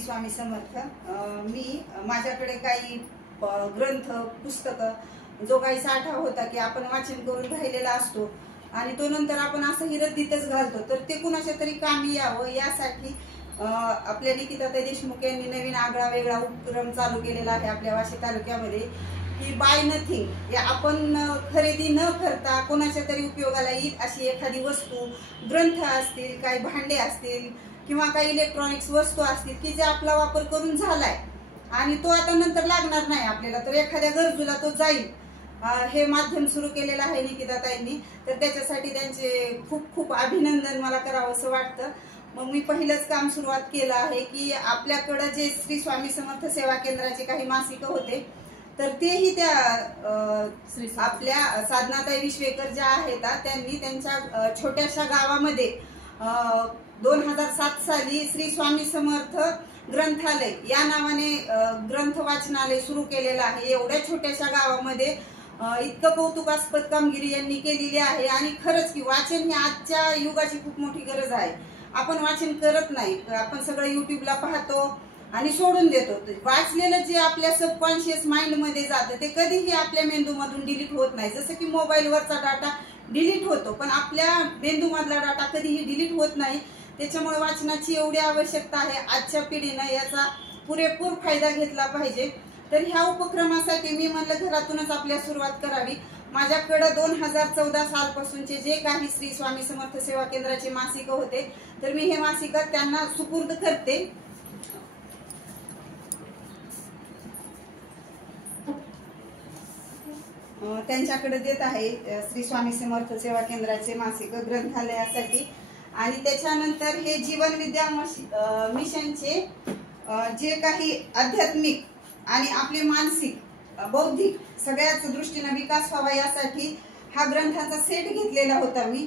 श्री स्वामी समर्थ। मी माझ्याकडे काही ग्रंथ पुस्तकं जो काही साठा होता की आपण वाचन करून राहिलेला असतो आणि तो नंतर आपण असं रद्दीतच घालतो, तर ते कुणाच्या तरी कामी यावं यासाठी आपल्या निकिताताई देशमुख यांनी नवीन आगळा वेगळा उपक्रम चालू केलेला आहे आपल्या वाशी तालुक्यामध्ये की बाय नथिंग, आपण खरेदी न करता कोणाच्या तरी उपयोगाला येईल अशी एखादी वस्तू, ग्रंथ असतील, काही भांडे असतील किंवा काही इलेक्ट्रॉनिक्स वस्तू असतील की जे आपला वापर करून झालाय आणि तो आता नंतर लागणार नाही आपल्याला, तर एखाद्या गरजूला तो जाईल, हे माध्यम सुरू केलेलं आहे निकिताताईंनी। तर त्याच्यासाठी त्यांचे खूप खूप अभिनंदन मला करावं असं वाटतं। मग मी पहिलंच काम सुरुवात केलं आहे की आपल्याकडे जे श्री स्वामी समर्थ सेवा केंद्राचे काही मासिक होते तर तेही त्या आपल्या साधनाताई विश्वेकर ज्या आहेत त्यांनी त्यांच्या छोट्याशा गावामध्ये 2007 साली श्री स्वामी समर्थ ग्रंथालय या नावाने ग्रंथ वाचनालय सुरू केलेलं आहे। एवढ्या छोट्याशा गावामध्ये इतकं कौतुकास्पद कामगिरी यांनी केलेली आहे आणि खरंच की वाचन ही आजच्या युगाची खूप मोठी गरज आहे। आपण वाचन करत नाही, आपण सगळं युट्यूबला पाहतो आणि सोडून देतो। वाचलेलं जे आपल्या सबकॉन्शियस माइंड मध्ये जातं ते कधीही आपल्या मेंदूमधून डिलीट होत नाही। जसं की मोबाईलवरचा डाटा डिलीट होतो पण आपल्या मेंदूमधला डाटा कधीही डिलीट होत नाही। त्याच्यामुळे वाचनाची एवढी आवश्यकता आहे, आजच्या पिढीने याचा पुरेपूर फायदा घेतला पाहिजे। तर ह्या उपक्रमासाठी मी म्हणलं घरातूनच आपल्या सुरुवात करावी। माझ्याकडे 2014 सालपासूनचे जे काही श्री स्वामी समर्थ सेवा केंद्राचे मासिक होते तर मी हे मासिक त्यांना सुपूर्द करते। त्यांच्याकडे देत आहे श्री स्वामी समर्थ सेवा केंद्राचे मासिक ग्रंथालयासाठी। आणि त्याच्यानंतर हे जीवन विद्या मिशनचे जे काही आध्यात्मिक आणि आपले मानसिक बौद्धिक सगळ्याच दृष्टीने विकास व्हावा यासाठी हा ग्रंथाचा सेट घेतलेला होता मी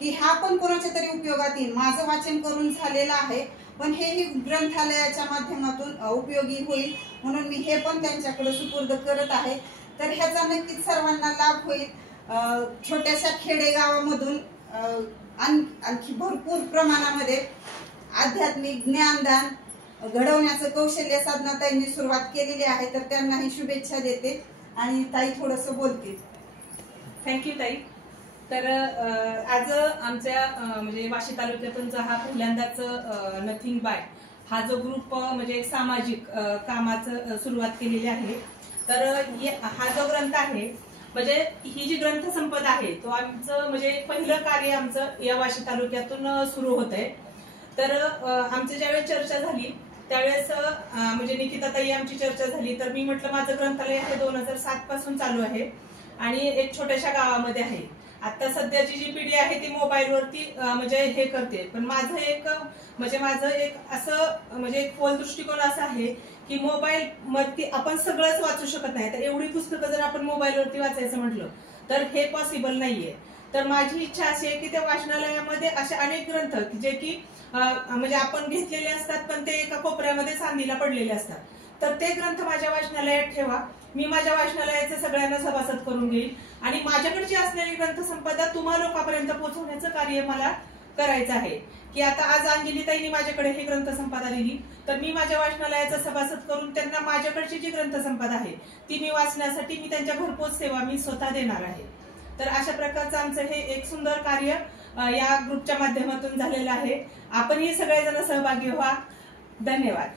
की हा पण कोणाच्या तरी उपयोगात येईल। माझं वाचन करून झालेलं आहे पण हेही ग्रंथालयाच्या माध्यमातून उपयोगी होईल म्हणून मी हे पण त्यांच्याकडे सुपूर्द करत आहे। तर ह्याचा नक्कीच सर्वांना लाभ होईल। छोट्याशा खेडेगावामधून आणखी भरपूर प्रमाणामध्ये आध्यात्मिक ज्ञानदान घडवण्याचं कौशल्य साधनाताईंनी सुरुवात केलेली आहे। तर त्यांनाही शुभेच्छा देते आणि ताई थोडंसं बोलतील। थँक्यू ताई। तर आज आमच्या म्हणजे वाशी तालुक्यातून हा पहिल्यांदाच नथिंग बाय हा जो ग्रुप म्हणजे एक सामाजिक कामाचं सुरुवात केलेली आहे। तर हा जो ग्रंथ आहे म्हणजे ही जी ग्रंथ संपदा आहे तो आमचं म्हणजे पहिलं कार्य आमचं या वाशी तालुक्यातून सुरू होत आहे। तर आमची ज्यावेळेस चर्चा झाली त्यावेळेस म्हणजे निकिताताई आमची चर्चा झाली तर मी म्हटलं माझं ग्रंथालय हे 2007 पासून चालू आहे आणि एक छोट्याशा गावामध्ये आहे। आता सध्याची जी पिढी आहे ती मोबाईलवरती म्हणजे हे करते, पण माझं एक असं म्हणजे एक खोल दृष्टिकोन असा आहे की मोबाईल वरती आपण सगळंच वाचू शकत नाही। तर एवढी पुस्तकं जर आपण मोबाईलवरती वाचायचं म्हटलं तर हे पॉसिबल नाहीये। तर माझी इच्छा अशी आहे की त्या वाचनालयामध्ये असे अनेक ग्रंथ जे की म्हणजे आपण घेतलेले असतात पण ते एका कोपऱ्यामध्ये सांधीला पडलेले असतात, तर ते ग्रंथ माझ्या वाचनालयात ठेवा। मी माझ्या वाचनालयाचे सगळ्यांना सभासद करून घेईल आणि माझ्याकडची असलेली ग्रंथसंपदा तुम्हा लोकांपर्यंत पोहोचवण्याचं कार्य मला करायचं आहे। की आता आज अंजलीताईंनी माझ्याकडे हे ग्रंथसंपदा दिली तर मी माझ्या वाचनालयाचा सभासद करून त्यांना माझ्याकडची जी ग्रंथसंपदा आहे ती मी वाचण्यासाठी मी त्यांच्या घरपोच सेवा मी स्वतः देणार आहे। तर अशा प्रकारचं आमचं हे एक सुंदर कार्य या ग्रुपच्या माध्यमातून झालेलं आहे। आपणही सगळेजण सहभागी व्हा। धन्यवाद।